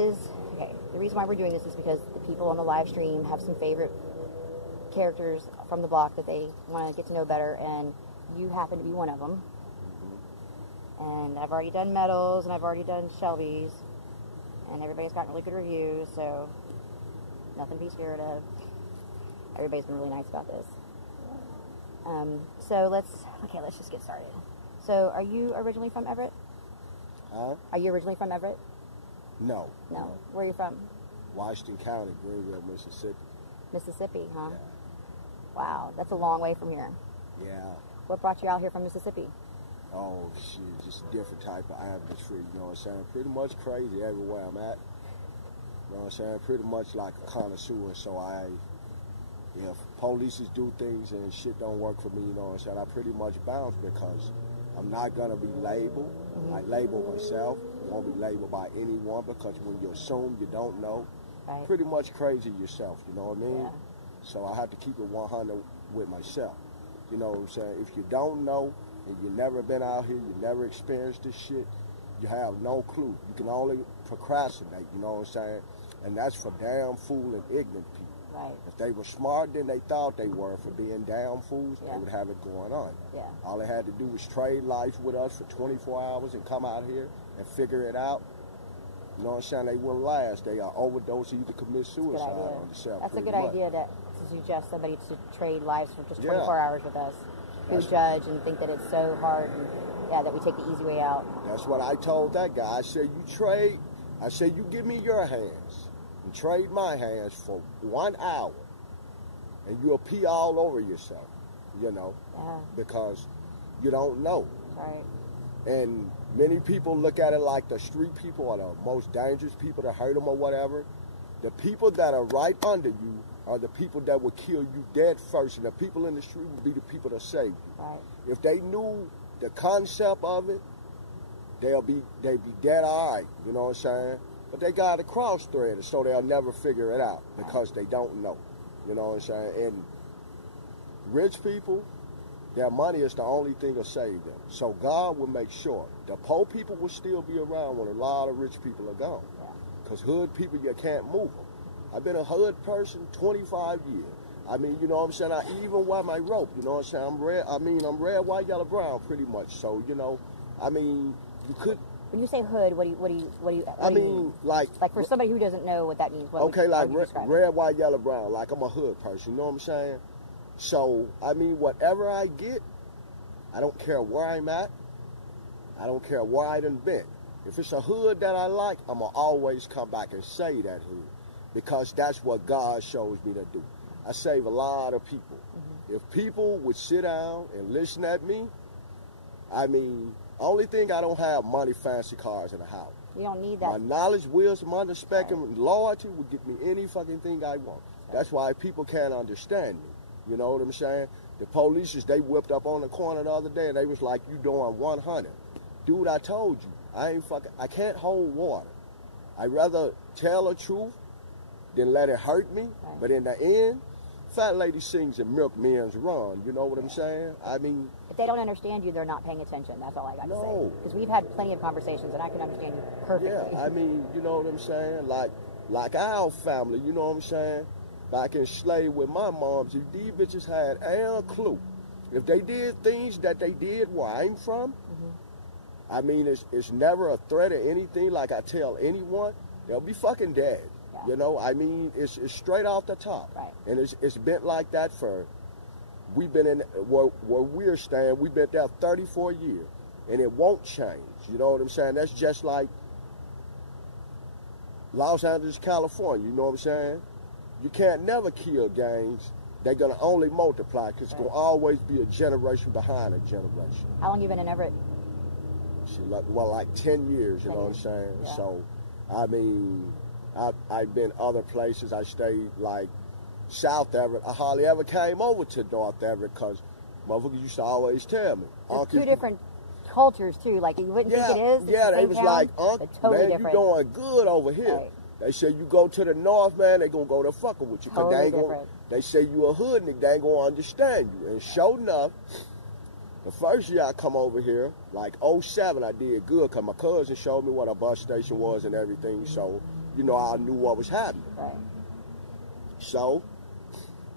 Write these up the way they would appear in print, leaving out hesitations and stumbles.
is, okay, the reason why we're doing this is because the people on the live stream have some favorite characters from the block that they want to get to know better, and you happen to be one of them. And I've already done Metals, and I've already done Shelby's, and everybody's gotten really good reviews, so nothing to be scared of. Everybody's been really nice about this. So let's just get started. So are you originally from Everett? Huh? Are you originally from Everett? No. No. Where are you from? Washington County, Greenville, Mississippi. Mississippi, huh? Yeah. Wow, that's a long way from here. Yeah. What brought you out here from Mississippi? Oh, shit, just a different type of atmosphere, you know what I'm saying? Pretty much crazy everywhere I'm at. You know what I'm saying? Pretty much like a connoisseur, so if police do things and shit don't work for me, you know what I'm saying, I pretty much bounce because I'm not going to be labeled. I label myself. I won't be labeled by anyone because when you assume you don't know, Right. pretty much crazy yourself, you know what I mean? Yeah. So I have to keep it 100 with myself. You know what I'm saying? If you don't know and you never been out here, you never experienced this shit, you have no clue. You can only procrastinate, you know what I'm saying? And that's for damn fool and ignorant people. Right. If they were smart than they thought they were for being damn fools, Yeah. they would have it going on. Yeah. All they had to do was trade life with us for 24 hours and come out here and figure it out. You know what I'm saying? They wouldn't last. They are overdose, either commit suicide on themselves. That's a good much. idea to suggest somebody to trade lives for just 24 Yeah. hours with us, who judge and think that it's so hard, and that we take the easy way out. That's what I told that guy. I said, you trade, I said, you give me your hands and trade my hands for 1 hour, and you'll pee all over yourself, you know, because you don't know. Right. And many people look at it like the street people are the most dangerous people to hurt them or whatever. The people that are right under you are the people that will kill you dead first, and the people in the street will be the people that save you. Right. If they knew the concept of it, they'd be dead all right, you know what I'm saying? But they got a cross thread, so they'll never figure it out because they don't know, you know what I'm saying? And rich people, their money is the only thing that save them. So God will make sure the poor people will still be around when a lot of rich people are gone. Because hood people, you can't move them. I've been a hood person 25 years. I mean, you know what I'm saying? I even wear my rope, you know what I'm saying? I'm red, white, yellow, brown pretty much. So, you know, I mean, you could... When you say hood, what do you mean? Like for somebody who doesn't know what that means, okay, like red, white, yellow, brown. Like I'm a hood person, you know what I'm saying? So, I mean, whatever I get, I don't care where I'm at. I don't care where I done been. If it's a hood that I like, I'm going to always come back and say that hood. Because that's what God shows me to do. I save a lot of people. If people would sit down and listen at me, I mean, only thing I don't have money, fancy cars, in the house. You don't need that. My knowledge, wisdom, understanding, and loyalty will get me any fucking thing I want. That's why people can't understand me. You know what I'm saying? The police, they whipped up on the corner the other day, and they was like, you doing 100. Dude, I told you, I can't hold water. I'd rather tell the truth than let it hurt me. Right. But in the end, fat lady sings and milk men's run. You know what I'm saying? I mean... If they don't understand you, they're not paying attention. That's all I got to say. Because we've had plenty of conversations, and I can understand you perfectly. Yeah, I mean, you know what I'm saying? Like our family, you know what I'm saying? Back in slave with my moms, if these bitches had a clue, if they did things that they did where I'm from, I mean, it's never a threat or anything. Like I tell anyone, they'll be fucking dead. Yeah. You know, I mean, it's straight off the top. Right. And it's been like that we've been in, where we're staying, we've been there 34 years. And it won't change. You know what I'm saying? That's just like Los Angeles, California. You know what I'm saying? You can't never kill gangs. They're going to only multiply because it's going to always be a generation behind a generation. How long have you been in Everett? Like 10 years, you know what I'm saying? Yeah. So, I mean, I've been other places. I stayed like South Everett. I hardly ever came over to North Everett because motherfuckers used to always tell me. There's two different cultures too. Like you wouldn't think it is. Yeah, they was town, like, totally man, different. You doing good over here. Right. They say you go to the north, man, they gonna go to fucking with you. Totally they ain't gonna, they say you a hood nigga, they ain't gonna understand you. And sure enough, the first year I come over here, like 07, I did good because my cousin showed me what a bus station was and everything. So, you know, I knew what was happening. Right. So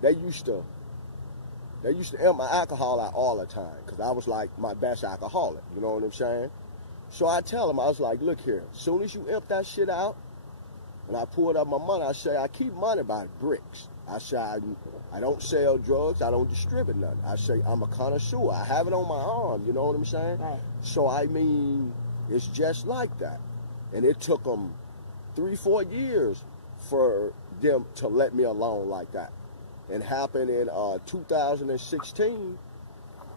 they used to empty my alcohol out all the time because I was like my best alcoholic. You know what I'm saying? So I tell them, I was like, look here, as soon as you empty that shit out, and I pulled up my money, I say, I keep money by bricks. I say, I don't sell drugs, I don't distribute nothing. I say, I'm a connoisseur. I have it on my arm, you know what I'm saying? Right. So, I mean, it's just like that. And it took them 3-4 years for them to let me alone like that. It happened in 2016.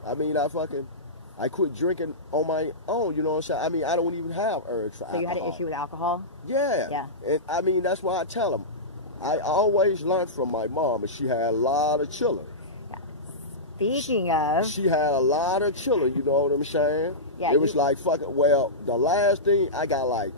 I mean, I quit drinking on my own, you know what I'm saying? I mean, I don't even have urge for alcohol. So you had an issue with alcohol? Yeah. Yeah. And I mean, that's why I tell them. I always learned from my mom, and she had a lot of children. Speaking of... She had a lot of children, you know what I'm saying? Yeah. It was like fucking, well, the last thing, I got like,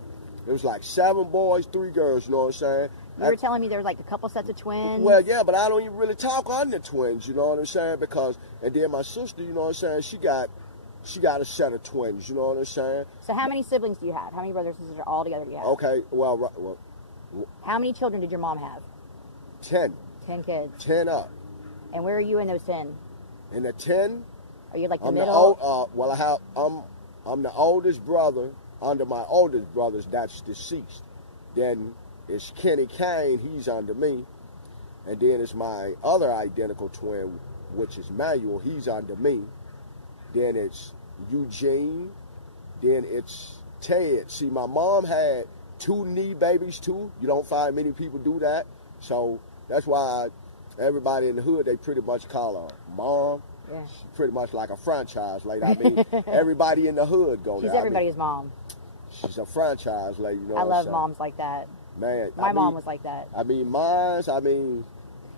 it was like 7 boys, 3 girls, you know what I'm saying? You were telling me there was like a couple sets of twins. Well, yeah, but I don't even really talk on the twins, you know what I'm saying? Because, and then my sister, you know what I'm saying, she got a set of twins, you know what I'm saying? So how many siblings do you have? How many brothers and sisters all together do you have? Okay, well, how many children did your mom have? 10. 10 kids. 10 up. And where are you in those 10? In the 10, are you like the I'm middle? I'm the oldest brother under my oldest brothers that's deceased. Then it's Kenny Kane, he's under me. And then it's my other identical twin, which is Manuel, he's under me. Then it's Eugene. Then it's Ted. See, my mom had 2 knee babies too. You don't find many people do that. So that's why everybody in the hood, they pretty much call her mom. Yeah. She's pretty much like a franchise lady. I mean, everybody in the hood go there. She's everybody's mom. She's a franchise lady, you know I what love I'm saying? moms like that. Man, My mom was like that. I mean,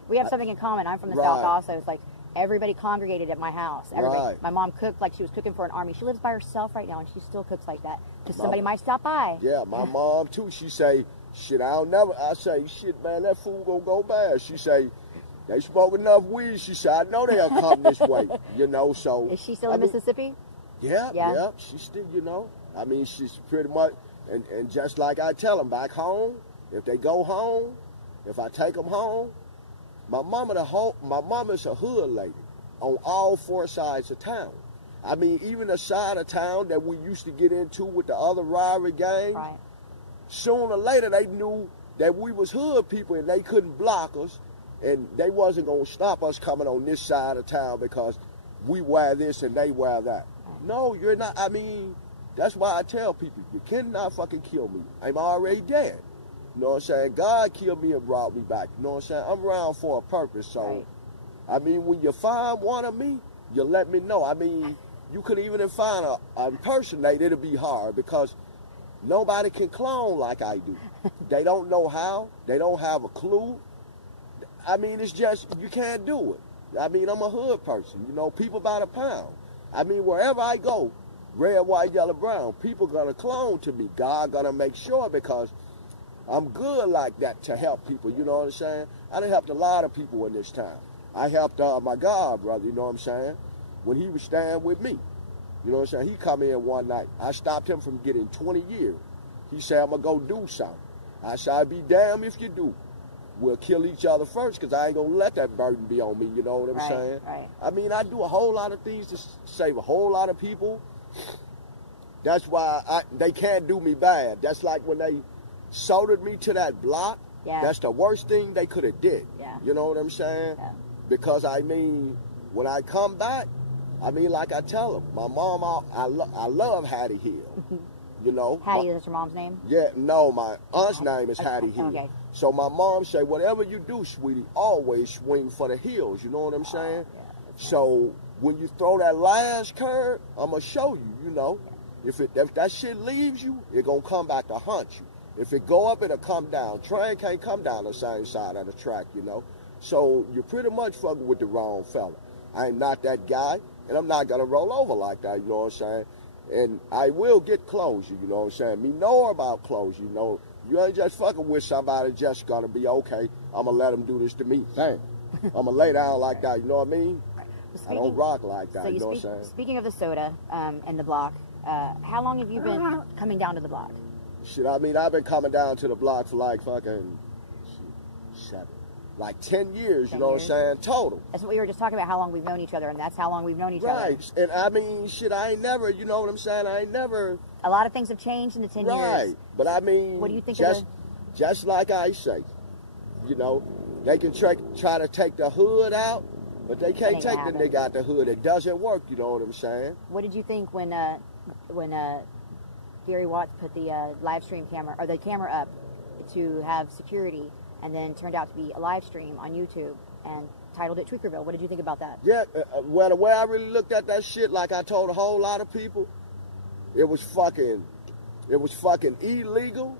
we have something in common. I'm from the Right. South also. It's like everybody congregated at my house. Everybody. Right. My mom cooked like she was cooking for an army. She lives by herself right now, and she still cooks like that. Because somebody might stop by. Yeah, my mom too. She say, shit, I say, shit, man, that food gonna go bad. She say, they smoke enough weed. She said, I know they'll come this way, you know, so. Is she still in Mississippi? Yeah, she's still, you know. I mean, she's pretty much, and just like I tell them back home, if they go home, if I take them home, my mama's a hood lady on all 4 sides of town. I mean, even the side of town that we used to get into with the other rivalry gangs, right. Sooner or later they knew that we was hood people and they couldn't block us, and they wasn't going to stop us coming on this side of town because we wear this and they wear that. No, you're not. I mean, that's why I tell people, you cannot fucking kill me. I'm already dead. You know what I'm saying? God killed me and brought me back. You know what I'm saying? I'm around for a purpose. So, right. I mean, when you find one of me, you let me know. I mean, you could even find a impersonate, it'll be hard because nobody can clone like I do. They don't know how. They don't have a clue. I mean, it's just, you can't do it. I mean, I'm a hood person. You know, people by the pound. I mean, wherever I go, red, white, yellow, brown, people gonna clone to me. God gonna make sure because I'm good like that to help people. You know what I'm saying? I done helped a lot of people in this town. I helped my God brother, you know what I'm saying? When he was staying with me. You know what I'm saying? He come in one night. I stopped him from getting 20 years. He said, I'm going to go do something. I said, I'd be damned if you do. We'll kill each other first because I ain't going to let that burden be on me. You know what I'm saying? Right. I mean, I do a whole lot of things to save a whole lot of people. That's why they can't do me bad. That's like when they soldiered me to that block. Yeah. That's the worst thing they could have did. Yeah. You know what I'm saying? Yeah. Because, I mean, when I come back, I mean, like I tell them, my mom, I love Hattie Hill. You know. Hattie, is that your mom's name? Yeah, no, my aunt's name is Hattie Hill. Okay. So my mom said, whatever you do, sweetie, always swing for the hills. You know what I'm saying? Yeah, so when you throw that last curve, I'm going to show you, you know. If that shit leaves you, it going to come back to haunt you. If it go up, it'll come down. Train can't come down the same side of the track, you know. So you're pretty much fucking with the wrong fella. I am not that guy, and I'm not going to roll over like that, you know what I'm saying? And I will get closure, you know what I'm saying? Me know about closure, you know. You ain't just fucking with somebody just going to be, okay, I'm going to let them do this to me. Bang. I'm going to lay down like that, you know what I mean? I don't rock like that, so you know what I'm saying? Speaking of the soda and the block, how long have you been coming down to the block? Shit, I mean, I've been coming down to the block for like fucking 10 years, you know what I'm saying? Total. That's what we were just talking about, how long we've known each other, and that's how long we've known each other. Right. And I mean, shit, I ain't never, you know what I'm saying? I ain't never. A lot of things have changed in the 10 years. Right. But I mean, what do you think just like I say, you know, they can try to take the hood out, but they can't take the nigga out the hood. It doesn't work, you know what I'm saying? What did you think when Gary Watts put the live stream camera, or the camera up to have security, and then turned out to be a live stream on YouTube and titled it Tweakerville? What did you think about that? Yeah, well, the way I really looked at that shit, like I told a whole lot of people, it was fucking illegal.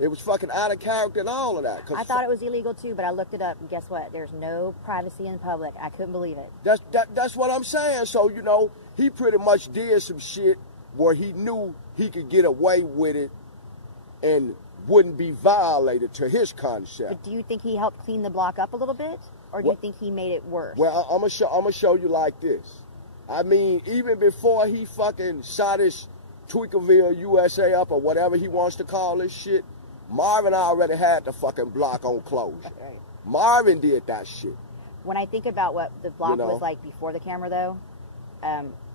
It was fucking out of character and all of that. I thought it was illegal too, but I looked it up, and guess what? There's no privacy in public. I couldn't believe it. That's what I'm saying. So, you know, he pretty much did some shit where he knew he could get away with it and wouldn't be violated to his concept. But do you think he helped clean the block up a little bit, or do you think he made it worse? Well, I'm gonna show you like this. I mean, even before he fucking shot his Tweakerville USA up, or whatever he wants to call this shit, Marvin already had the fucking block on closure. Right. Marvin did that shit. When I think about what the block was like before the camera, though,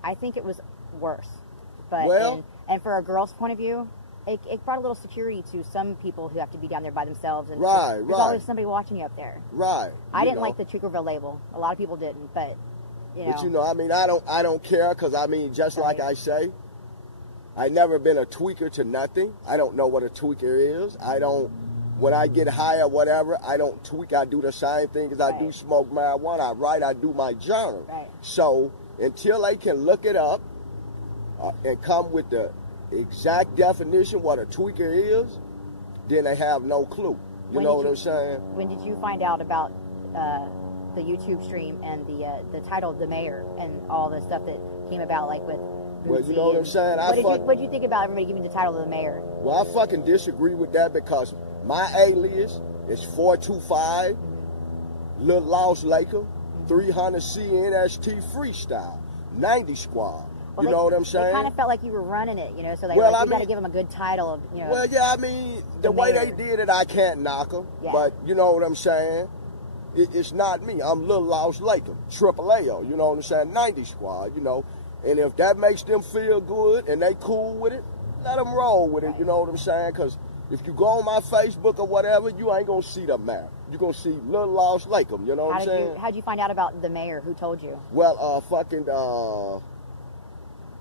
I think it was worse. But and for a girl's point of view, it brought a little security to some people who have to be down there by themselves. And there's always somebody watching you up there. Right. I didn't like the Tweakerville label. A lot of people didn't, but you know. But you know, I mean, I don't care, because I mean, just like I say, I never been a tweaker to nothing. I don't know what a tweaker is. When I get high or whatever, I don't tweak. I do the same thing as I do smoke marijuana. I write, I do my journal. Right. So until they can look it up and come with the exact definition what a tweaker is, then they have no clue. You know what I'm saying? When did you find out about the YouTube stream and the title of the mayor and all the stuff that came about, like with Well, you know what I'm saying? What did you think about everybody giving the title of the mayor? Well, I fucking disagree with that, because my alias is 425 Lil Lost Laker 300 CNST Freestyle 90 Squad. Well, you know what I'm saying? It kind of felt like you were running it, you know. So they got to give him a good title of, you know. Well, yeah, I mean, the way they did it, I can't knock them. Yeah. But you know what I'm saying? It's not me. I'm Lil Lost Laker, Triple A. You know what I'm saying? 90 Squad. You know. And if that makes them feel good and they cool with it, let them roll with it, you know what I'm saying? Because if you go on my Facebook or whatever, you ain't going to see the map. You're going to see Lil Lost Lakem, you know what I'm saying? How'd you find out about the mayor? Who told you? Well,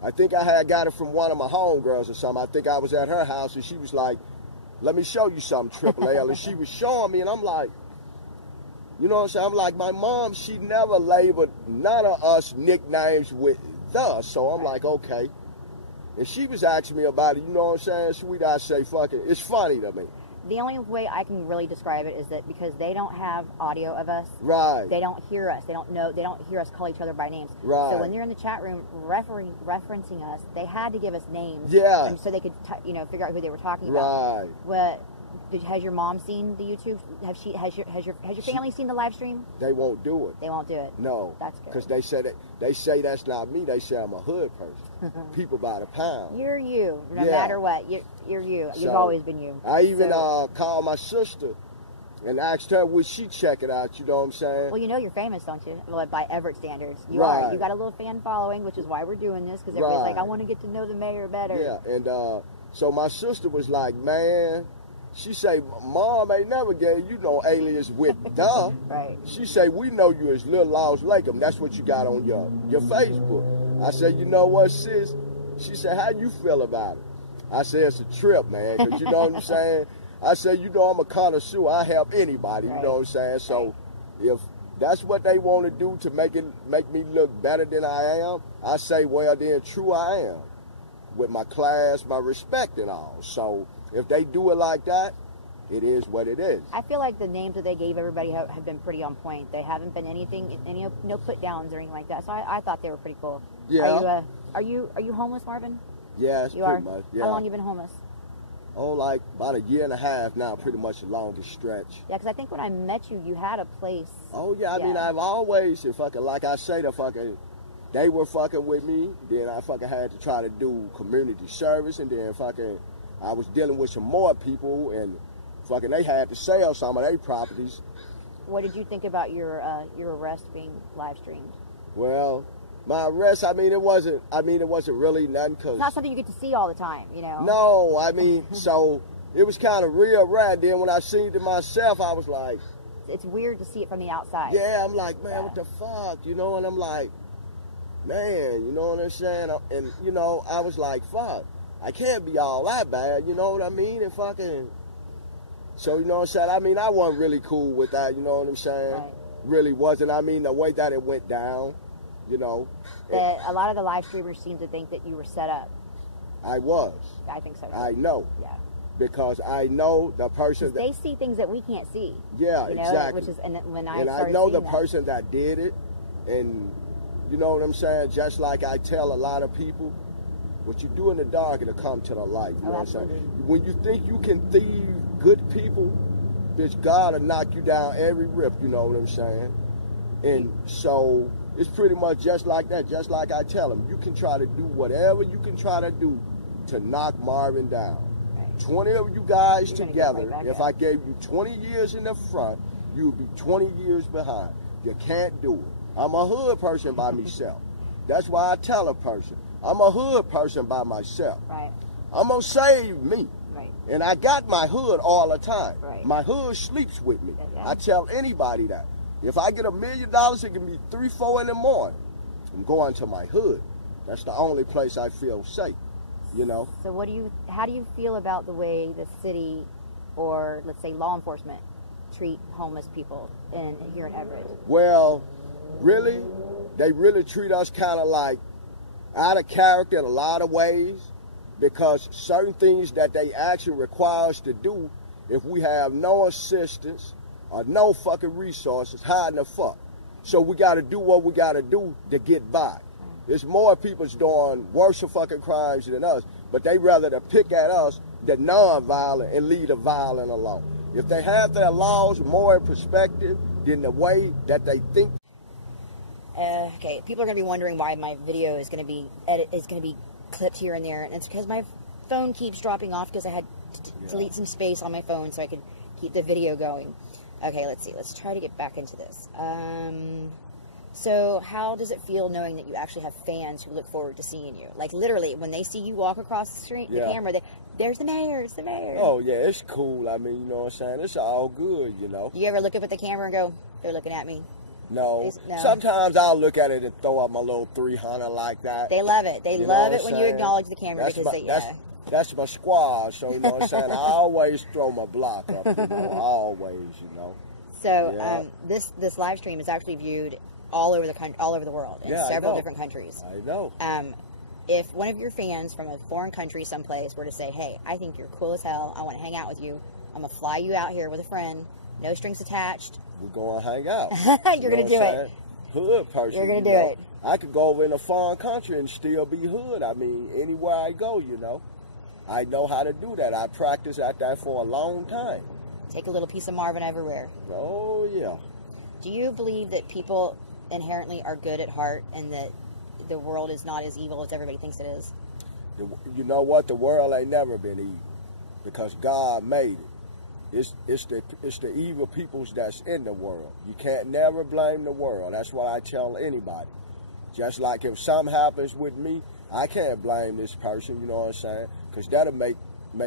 I think I had got it from one of my homegirls or something. I think I was at her house, and she was like, let me show you something, Triple L. And she was showing me, and I'm like, you know what I'm saying? I'm like, my mom, she never labeled none of us nicknames with us. So I'm like, okay. And she was asking me about it, you know what I'm saying? Sweet, I say, fuck it. It's funny to me. The only way I can really describe it is that because they don't have audio of us, right? They don't hear us. They don't hear us call each other by names. Right. So when they're in the chat room referencing us, they had to give us names. Yeah. And so they could, figure out who they were talking about. Right. But has your mom seen the YouTube? Has your family seen the live stream? They won't do it. They won't do it. No. That's good. Because they say that's not me. They say I'm a hood person. People by the pound. You're you. No matter what. You're you. You've always been you. I even called my sister and asked her, would she check it out? You know what I'm saying? Well, you know you're famous, don't you? Well, by Everett standards. You are. You got a little fan following, which is why we're doing this, because everybody's like, I want to get to know the mayor better. Yeah, and so my sister was like, man, she say, Mom ain't never gave you no alias with duh. Right. She say, we know you as Lil Lost Lakem. That's what you got on your Facebook. I said, you know what, sis? She said, how you feel about it? I said, it's a trip, man, because you know what I'm saying? I said, you know I'm a connoisseur. I help anybody, you know what I'm saying? So if that's what they want to do to make me look better than I am, I say, well, then true I am, with my class, my respect and all. So if they do it like that, it is what it is. I feel like the names that they gave everybody have been pretty on point. They haven't been no put downs or anything like that. So I thought they were pretty cool. Yeah. Are you homeless, Marvin? Yes, you pretty much. Yeah. How long you been homeless? Oh, like about a year and a half now, pretty much the longest stretch. Yeah, because I think when I met you, you had a place. Oh yeah, I mean I've always, like I say, they were fucking with me. Then I fucking had to try to do community service, and then I was dealing with some more people, and fucking they had to sell some of their properties. What did you think about your arrest being live streamed? Well, my arrest, I mean, it wasn't really nothing, because it's not something you get to see all the time, you know? No, I mean, so it was kind of real rad. Then when I seen it myself, I was like, it's weird to see it from the outside. Yeah, I'm like, man, what the fuck, you know? And I'm like, man, you know what I'm saying? And, you know, I was like, fuck, I can't be all that bad, you know what I mean? And fucking, so, you know what I'm saying? I mean, I wasn't really cool with that, you know what I'm saying? Right. Really wasn't. I mean, the way that it went down, you know. A lot of the live streamers seem to think that you were set up. I was. I think so too. I know. Yeah. Because I know the person they see things that we can't see. Yeah, you know? exactly. Which is, and when I and started I know the that, person that did it, and you know what I'm saying. Just like I tell a lot of people, what you do in the dark, it'll come to the light. You know what I'm saying? When you think you can thieve good people, bitch, God will knock you down every rip. You know what I'm saying? And so it's pretty much just like that. Just like I tell them, you can try to do whatever you can try to do to knock Marvin down. 20 of you guys together, if I gave you 20 years in the front, you would be 20 years behind. You can't do it. I'm a hood person by myself. That's why I tell a person, I'm a hood person by myself. Right. I'm going to save me. Right. And I got my hood all the time. Right. My hood sleeps with me. Yeah. I tell anybody that. If I get $1 million, it can be 3, 4 in the morning. I'm going to my hood. That's the only place I feel safe. You know. So how do you feel about the way the city, or let's say law enforcement, treat homeless people here in Everett? Well, really, they really treat us kind of like out of character in a lot of ways, because certain things that they actually require us to do, if we have no assistance or no fucking resources, how in the fuck? So we got to do what we got to do to get by. There's more people doing worse fucking crimes than us, but they rather to pick at us, the non-violent, and leave the violent alone. If they have their laws more in perspective than the way that they think. Okay, people are going to be wondering why my video is going to be clipped here and there, and it's because my phone keeps dropping off because I had to delete some space on my phone so I could keep the video going. Okay, let's see. Let's try to get back into this. So how does it feel knowing that you actually have fans who look forward to seeing you? Like, literally, when they see you walk across the street, the camera, there's the mayor, it's the mayor. Oh, yeah, it's cool. I mean, you know what I'm saying? It's all good, you know. Do you ever look up at the camera and go, they're looking at me? No. Sometimes I'll look at it and throw up my little 300 like that. They love it. They love it when you acknowledge the camera. That's my squad, so, you know what I'm saying? I always throw my block up, you know, always, you know. So this live stream is actually viewed all over the country, all over the world, in several different countries. I know. If one of your fans from a foreign country someplace were to say, hey, I think you're cool as hell, I want to hang out with you, I'm going to fly you out here with a friend, no strings attached. We're going to hang out. You're going to do it. Hood person. You're going to do it. I could go over in a foreign country and still be hood. I mean, anywhere I go, you know. I know how to do that. I practiced at that for a long time. Take a little piece of Marvin everywhere. Oh, yeah. Do you believe that people inherently are good at heart and that the world is not as evil as everybody thinks it is? You know what? The world ain't never been evil because God made it. It's the evil peoples that's in the world. You can't never blame the world. That's what I tell anybody. Just like if something happens with me, I can't blame this person, you know what I'm saying? Because that'll make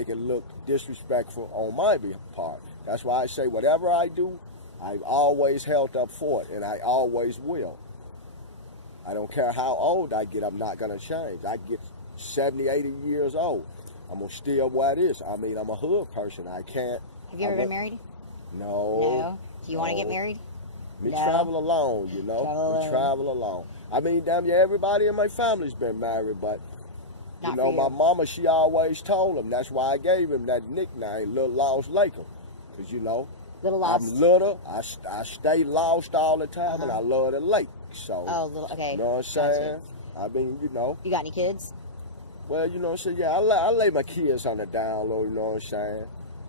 it look disrespectful on my part. That's why I say whatever I do, I've always held up for it, and I always will. I don't care how old I get, I'm not going to change. I get 70, 80 years old. I'm going to still what it is. I mean, I'm a hood person. I can't. Have you ever been married? No. No? Do you want to get married? We travel alone, you know. We travel alone. I mean, damn yeah, everybody in my family's been married, but, you know, my mama, she always told him. That's why I gave him that nickname, Little Lost Laker. Because, you know, Little Lost. I'm little. I stay lost all the time, and I love the lake. So, okay. You know what I'm saying? I mean, you know. You got any kids? Well, you know what I'm saying? Yeah, I lay my kids on the down low, you know what I'm saying?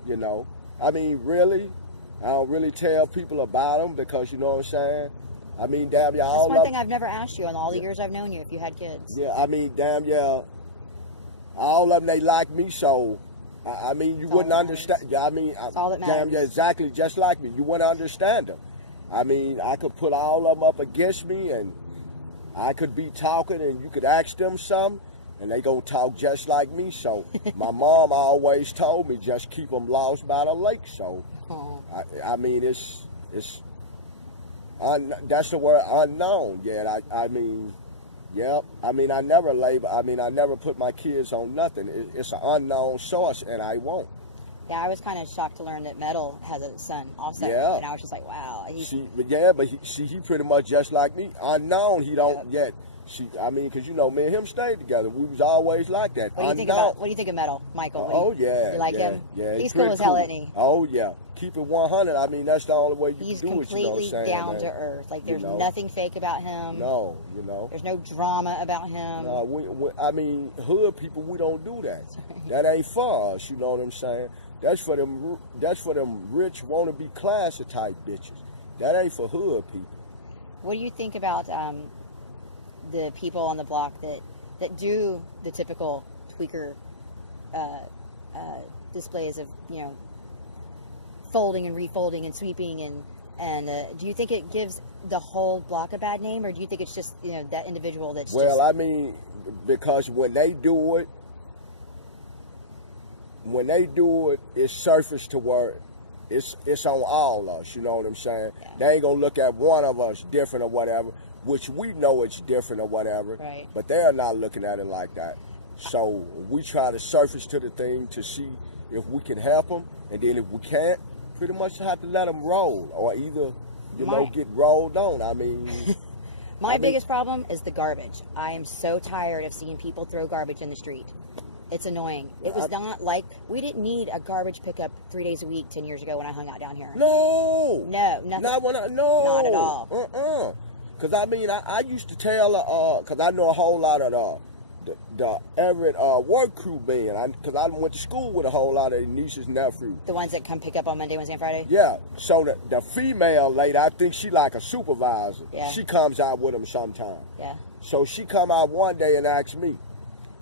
You know. I mean, really, I don't really tell people about them because, you know what I'm saying? I mean, damn, yeah, all That's one thing I've never asked you in all the years I've known you, if you had kids. Yeah, I mean, damn, yeah, all of them, they like me, so I mean, you That's wouldn't all that understand. I mean, That's all that damn, matters. yeah, exactly, just like me. You wouldn't understand them. I mean, I could put all of them up against me, and I could be talking, and you could ask them something, and they gonna talk just like me. So my mom always told me, just keep them lost by the lake. So I mean, that's the word, unknown. Yeah, I mean, yep. I mean, I never label. I mean, I never put my kids on nothing. It's an unknown source, and I won't. Yeah, I was kind of shocked to learn that Metal has a son also. Yeah. And I was just like, wow. But he pretty much just like me. Unknown, he don't yet. I mean, because, you know, me and him stayed together. We was always like that. What do you think of Metal, Michael? Yeah. You like him? Yeah, He's cool as hell, isn't he? Oh, yeah. Keep it 100. I mean, that's the only way you can do it, you know what I'm saying? He's completely down to earth. Like, there's nothing fake about him. No, you know. There's no drama about him. No, I mean, hood people, we don't do that. That ain't for us, you know what I'm saying? That's for them rich, wannabe classy type bitches. That ain't for hood people. What do you think about the people on the block that do the typical tweaker displays of, you know, folding and refolding and sweeping and do you think it gives the whole block a bad name, or do you think it's just, you know, that individual that's I mean, because when they do it, it's surface to where it's on all us, you know what I'm saying? Yeah. They ain't gonna look at one of us different or whatever, which we know it's different or whatever, right. But they're not looking at it like that. So we try to surface to the thing to see if we can help them, and then if we can't, pretty much have to let them roll, or either, you know, get rolled on. I mean... My biggest problem is the garbage. I am so tired of seeing people throw garbage in the street. It's annoying. It was not like, we didn't need a garbage pickup 3 days a week 10 years ago when I hung out down here. No, nothing. Not at all. Because I mean, I used to tell, because I know a whole lot of the Everett work crew band, because I went to school with a whole lot of nieces and nephews. The ones that come pick up on Monday, Wednesday, and Friday? Yeah. So the female lady, I think she like a supervisor. Yeah. She comes out with them sometime. Yeah. So she come out one day and asked me.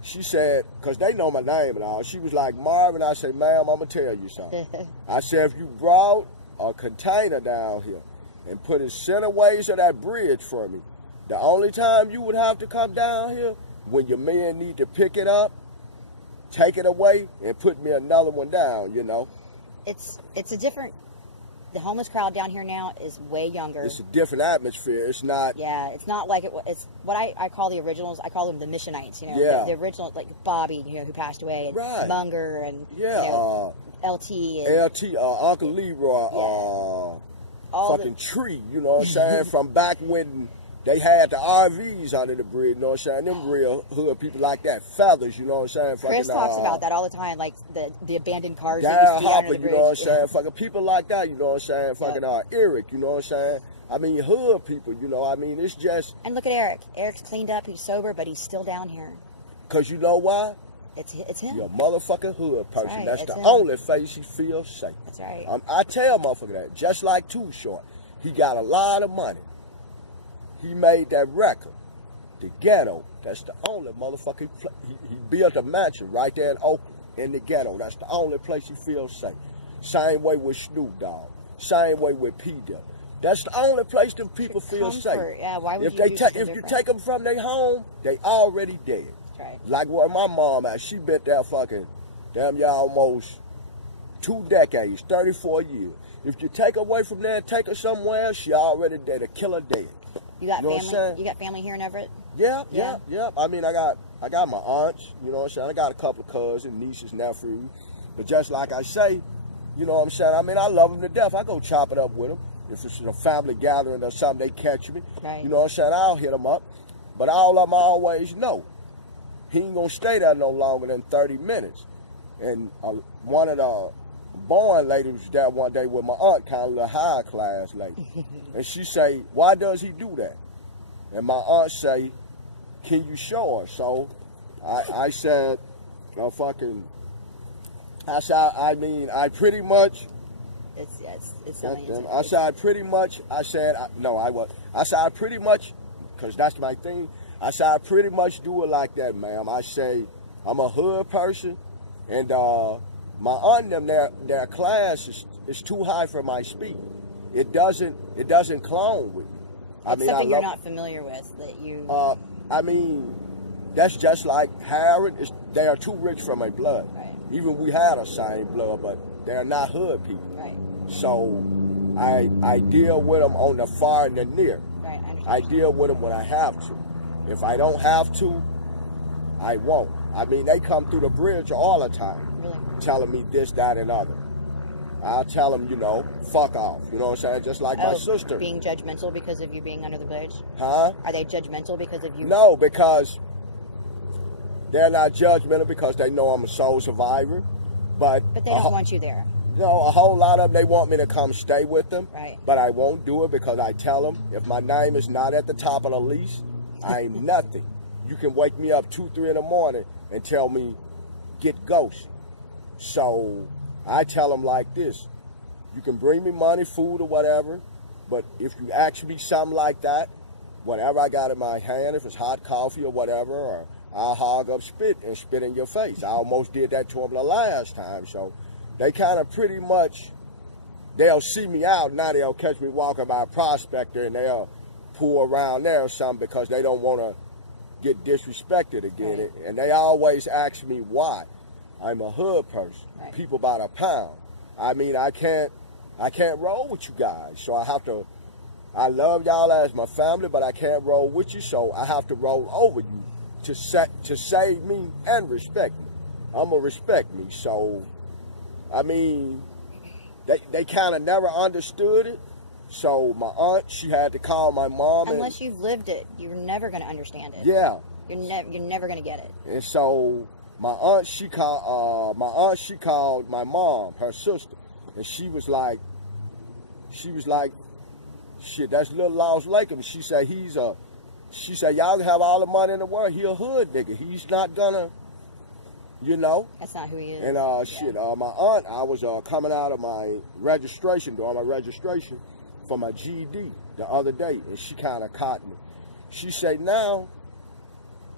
She said, because they know my name and all, she was like, Marvin, I said, ma'am, I'm going to tell you something. I said, if you brought a container down here and put it centerways of that bridge for me, the only time you would have to come down here, when your men need to pick it up, take it away, and put me another one down, you know. It's a different... The homeless crowd down here now is way younger. It's a different atmosphere. It's not... Yeah, it's not like it's what I call the originals. I call them the Missionites, you know. Yeah. The original, like Bobby, you know, who passed away, and right. Munger, and yeah, you know, LT. And, Uncle Leroy, fucking Tree, you know what I'm saying? From back when they had the RVs under the bridge, you know what I'm saying? Them real hood people like that. Feathers, you know what I'm saying? Chris talks about that all the time, like the abandoned cars that Darryl used to be Hopper, under the bridge. you know what I'm saying? Fucking people like that, you know what I'm saying? Fucking Eric, you know what I'm saying? I mean, hood people, you know, I mean, it's just... And look at Eric. Eric's cleaned up, he's sober, but he's still down here. Because you know why? It's him. You're a motherfucking hood person. Right, That's the him. only face he feels safe. That's right. I tell motherfucker that. Just like Too Short. He got a lot of money. He made that record. The Ghetto. That's the only motherfucking place. He built a mansion right there in Oakland, in the Ghetto. That's the only place he feels safe. Same way with Snoop Dogg. Same way with P. Diddy. That's the only place them people feel safe. Yeah, why would if you take them from their home, they already dead. That's right. Like what my mom had. She been there fucking, damn y'all, almost 2 decades, 34 years. If you take her away from there and take her somewhere else, she already dead. A killer dead. You got know family? You got family here in Everett? Yeah. I mean, I got my aunts, you know what I'm saying? I got a couple of cousins, nieces, nephews. But just like I say, you know what I'm saying? I mean, I love them to death. I go chop it up with them. If it's a family gathering or something, they catch me. Right. You know what I'm saying? I'll hit them up. But all of them always know he ain't going to stay there no longer than 30 minutes. And one of the born lady was there one day with my aunt, kind of a little high class lady. And she say, why does he do that? And my aunt say, can you show us? So I said, I pretty much. It's amazing. I said, I pretty much, because that's my thing. I said, I pretty much do it like that, ma'am. I say, I'm a hood person, and my aunt and them, their class is too high for my speed. It doesn't clone with me. It's something you're not familiar with that you. I mean, that's just like Harrod. They are too rich for my blood. Right. Even we had the same blood, but they're not hood people. Right. So I deal with them on the far and the near. Right. I deal with them when I have to. If I don't have to, I won't. I mean, they come through the bridge all the time, really? Telling me this, that, and other. I'll tell them, fuck off. You know what I'm saying? Just like my sister. Being judgmental because of you being under the bridge? Huh? Are they judgmental because of you? No, because they're not judgmental because they know I'm a soul survivor. But they don't want you there. A whole lot of them, they want me to come stay with them. Right. But I won't do it because I tell them, if my name is not at the top of the list, I'm nothing. You can wake me up 2, 3 in the morning and tell me, get ghost. So I tell them like this: you can bring me money, food, or whatever, but if you ask me something like that, whatever I got in my hand, if it's hot coffee or whatever, or I'll hog up spit and spit in your face. I almost did that to them the last time. So they kind of pretty much, they'll see me out. Now they'll catch me walking by a prospector and they'll pull around there or something because they don't want to get disrespected again. Right. And they always ask me why. I'm a hood person. Right. People by the pound. I mean, I can't roll with you guys. So I love y'all as my family, but I can't roll with you. So I have to roll over you to save me and respect me. I'm going to respect me. So, I mean, they kind of never understood it. So my aunt, she had to call my mom. Unless you've lived it, you're never going to understand it. Yeah. You're never going to get it. And so my aunt, she called my mom, her sister, and she was like, shit, that's little Lost Lakem. She said, y'all can have all the money in the world. He a hood nigga. He's not gonna, That's not who he is. And my aunt, I was coming out of my registration, doing my registration for my GED the other day, and she kind of caught me. She said, now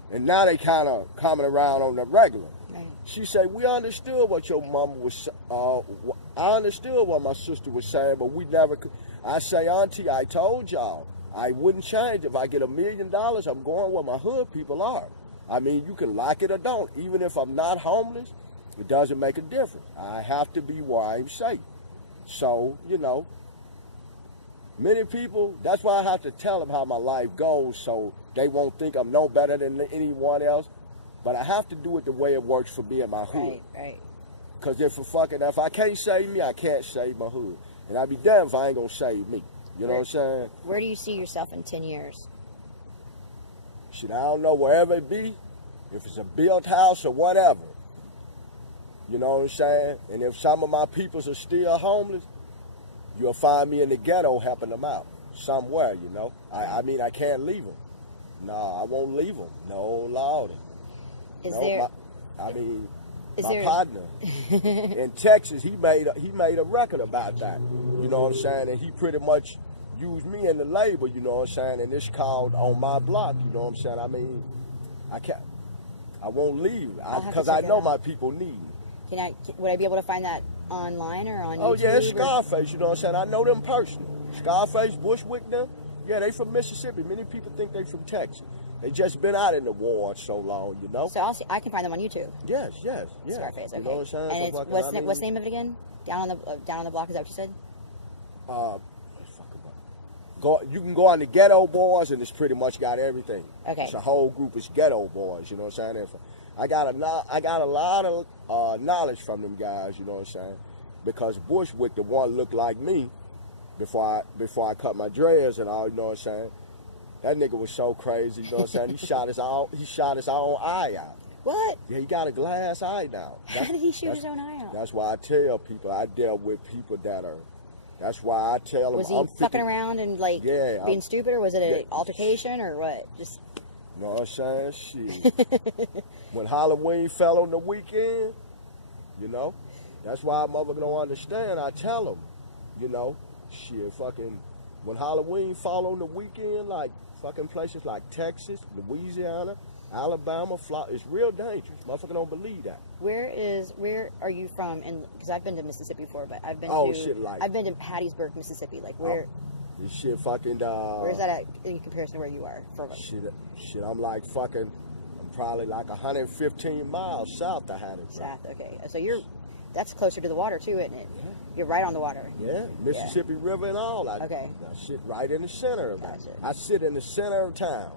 they kind of coming around on the regular. Right. She said, we understood what your mama was, I understood what my sister was saying, but we never could. I say, Auntie, I told y'all, I wouldn't change. If I get $1 million, I'm going where my hood people are. I mean, you can like it or don't. Even if I'm not homeless, it doesn't make a difference. I have to be where I'm safe. So, many people, that's why I have to tell them how my life goes so they won't think I'm no better than anyone else. But I have to do it the way it works for me and my hood. Right. Because if I can't save me, I can't save my hood. And I'd be damned if I ain't going to save me. You know what I'm saying? Where do you see yourself in 10 years? Shit, I don't know, wherever it be. If it's a built house or whatever. You know what I'm saying? And if some of my peoples are still homeless, you'll find me in the ghetto helping them out. Somewhere, I mean, I can't leave them. No, I won't leave them. No, Lord. My partner in Texas, he made a record about that. You know what I'm saying? And he pretty much used me in the label, you know what I'm saying? And it's called On My Block, you know what I'm saying? I mean, I won't leave because I know my people need me. Would I be able to find that online or on YouTube? Oh, yeah, it's Scarface, you know what I'm saying? I know them personally. Scarface, Bushwick, them, yeah, they from Mississippi. Many people think they from Texas. They just been out in the war so long, So I can find them on YouTube. Yes. Scarface, okay. You know what I'm saying? And what's the name of it again? Down on the Block, is that what you said? You can go on the Ghetto Boys, and it's pretty much got everything. Okay. It's a whole group. It's Ghetto Boys, you know what I'm saying? I got a lot of knowledge from them guys, you know what I'm saying? Because Bushwick, the one looked like me before I cut my dreads and all, you know what I'm saying? That nigga was so crazy, you know what I'm saying? He shot his own eye out. What? Yeah, he got a glass eye now. How did he shoot his own eye out? That's why I tell people, I deal with people that's why I tell them. Was he fucking around and being stupid, or was it an altercation, or what? Just. You know what I'm saying? Shit. When Halloween fell on the weekend, that's why a mother don't understand. I tell them, shit, fucking, when Halloween fall on the weekend, like fucking places like Texas, Louisiana, Alabama, Florida, it's real dangerous. Motherfucker don't believe that. Where are you from? And because I've been to Mississippi before, but I've been I've been to Hattiesburg, Mississippi. Like where? This shit fucking. Where's that at in comparison to where you are? Shit. I'm like fucking. I'm probably like 115 miles south of Hattiesburg. South. Okay. So that's closer to the water too, isn't it? Yeah. You're right on the water. Yeah, Mississippi River and all that. Okay. I sit right in the center of that. Gotcha. I sit in the center of town.